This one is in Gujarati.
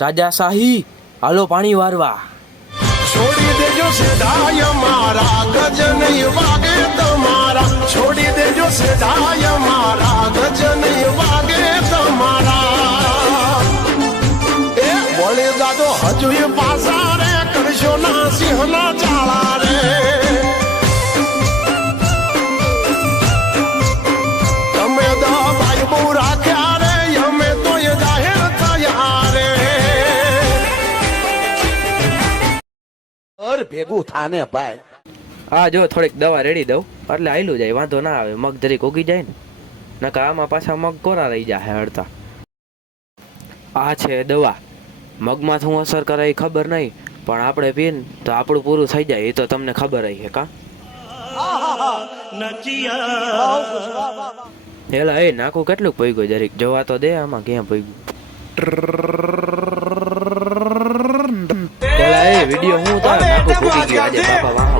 રાજાશાહી, હાલો પાણી વારવા. છોડી દેજો સેડાય મારા ગજ નહીં વાગે તમારા, છોડી દેજો સેડાય મારા ગજ નહીં વાગે તમારા. એ વળી જાજો હજુ પાસા રે કરશો ના સિંહના ચાળા રે. તમે દબાઈ બહુ રાખ્યા રે, અમે તો એ જાહેર થયા રે. ભેગું થાને ભાઈ. આ જો થોડીક દવા રેડી દઉં એટલે આયલું જાય, વાંધો ના આવે. મગ જરીક ઉગી જાય ને, નકા આમાં પાછા મગ કોરા રહી જાય હળતા. આ છે દવા. મગમાં શું અસર કરે એ ખબર નહીં, પણ આપણે પીને તો આપણું પૂરું થઈ જાય એ તો તમને ખબર રહી છે કા. હેલા એ નાખું કેટલું પૈગું જરીક જોવા તો દે, આમાં ક્યાં પૈગું. પેલા એ વિડીયો હું તો નાખું ફૂટી ગયો આજે બાપા વાહ.